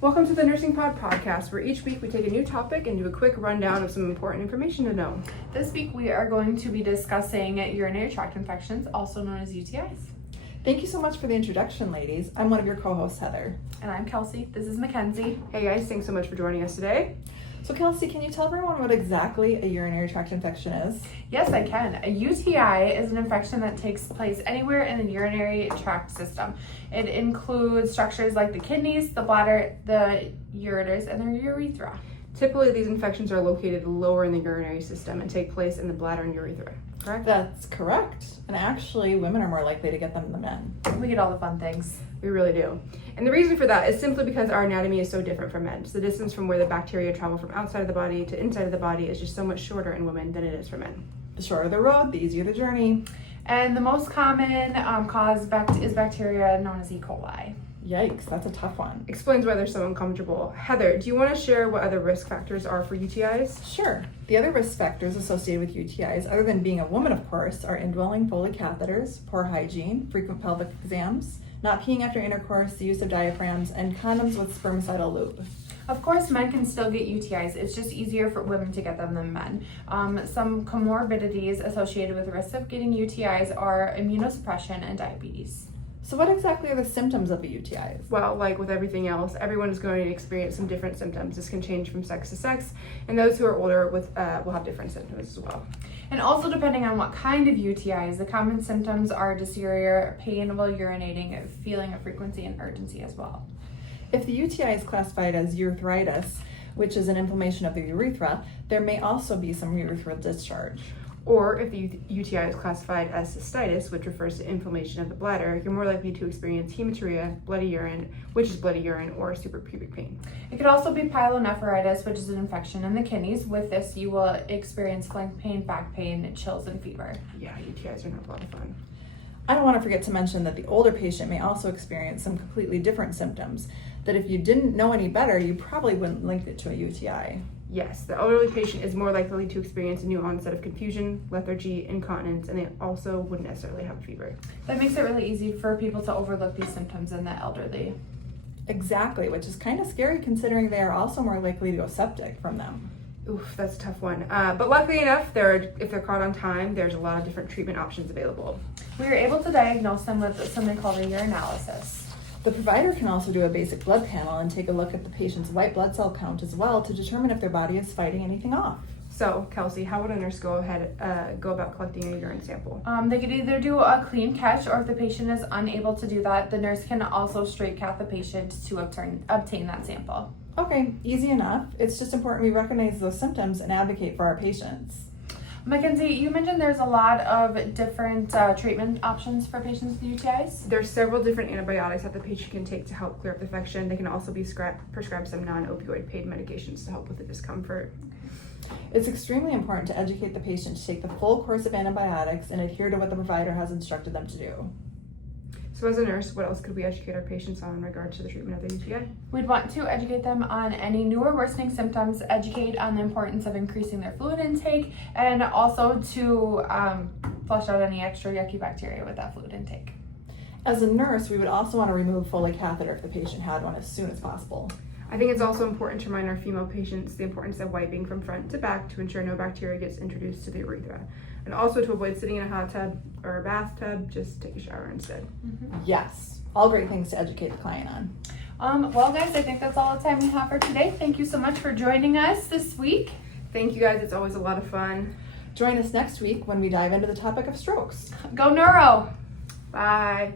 Welcome to the Nursing Pod podcast, where each week we take a new topic and do a quick rundown of some important information to know. This week we are going to be discussing urinary tract infections, also known as UTIs. Thank you so much for the introduction, ladies. I'm one of your co-hosts, Heather. And I'm Kelsey. This is Mackenzie. Hey guys, thanks so much for joining us today. So Kelsey, can you tell everyone what exactly a urinary tract infection is? Yes, I can. A UTI is an infection that takes place anywhere in the urinary tract system. It includes structures like the kidneys, the bladder, the ureters, and the urethra. Typically, these infections are located lower in the urinary system and take place in the bladder and urethra, correct? That's correct. And actually, women are more likely to get them than men. We get all the fun things. We really do. And the reason for that is simply because our anatomy is so different from men. So the distance from where the bacteria travel from outside of the body to inside of the body is just so much shorter in women than it is for men. The shorter the road, the easier the journey. And the most common cause is bacteria known as E. coli. Yikes, that's a tough one. Explains why they're so uncomfortable. Heather, do you want to share what other risk factors are for UTIs? Sure. The other risk factors associated with UTIs, other than being a woman, of course, are indwelling Foley catheters, poor hygiene, frequent pelvic exams, not peeing after intercourse, the use of diaphragms, and condoms with spermicidal lube. Of course, men can still get UTIs. It's just easier for women to get them than men. Some comorbidities associated with the risk of getting UTIs are immunosuppression and diabetes. So what exactly are the symptoms of a UTI? Well, like with everything else, everyone is going to experience some different symptoms. This can change from sex to sex, and those who are older will have different symptoms as well. And also depending on what kind of UTIs, the common symptoms are dysuria, pain while urinating, feeling of frequency, and urgency as well. If the UTI is classified as urethritis, which is an inflammation of the urethra, there may also be some urethral discharge. Or if the UTI is classified as cystitis, which refers to inflammation of the bladder, you're more likely to experience hematuria, bloody urine, which is bloody urine, or suprapubic pain. It could also be pyelonephritis, which is an infection in the kidneys. With this, you will experience flank pain, back pain, chills, and fever. Yeah, UTIs are not a lot of fun. I don't want to forget to mention that the older patient may also experience some completely different symptoms that if you didn't know any better, you probably wouldn't link it to a UTI. Yes, the elderly patient is more likely to experience a new onset of confusion, lethargy, incontinence, and they also wouldn't necessarily have a fever. That makes it really easy for people to overlook these symptoms in the elderly. Exactly, which is kind of scary considering they are also more likely to go septic from them. Oof, that's a tough one. But luckily enough, if they're caught on time, there's a lot of different treatment options available. We are able to diagnose them with something called a urinalysis. The provider can also do a basic blood panel and take a look at the patient's white blood cell count as well to determine if their body is fighting anything off. So, Kelsey, how would a nurse go about collecting a urine sample? They could either do a clean catch, or if the patient is unable to do that, the nurse can also straight cath the patient to obtain that sample. Okay, easy enough. It's just important we recognize those symptoms and advocate for our patients. Mackenzie, you mentioned there's a lot of different treatment options for patients with UTIs. There's several different antibiotics that the patient can take to help clear up the infection. They can also be prescribed some non-opioid pain medications to help with the discomfort. It's extremely important to educate the patient to take the full course of antibiotics and adhere to what the provider has instructed them to do. So as a nurse, what else could we educate our patients on in regard to the treatment of the UTI? We'd want to educate them on any new or worsening symptoms, educate on the importance of increasing their fluid intake, and also to flush out any extra yucky bacteria with that fluid intake. As a nurse, we would also want to remove Foley catheter if the patient had one as soon as possible. I think it's also important to remind our female patients the importance of wiping from front to back to ensure no bacteria gets introduced to the urethra. And also to avoid sitting in a hot tub or a bathtub, just take a shower instead. Mm-hmm. Yes, all great things to educate the client on. Well, guys, I think that's all the time we have for today. Thank you so much for joining us this week. Thank you guys, it's always a lot of fun. Join us next week when we dive into the topic of strokes. Go Neuro! Bye.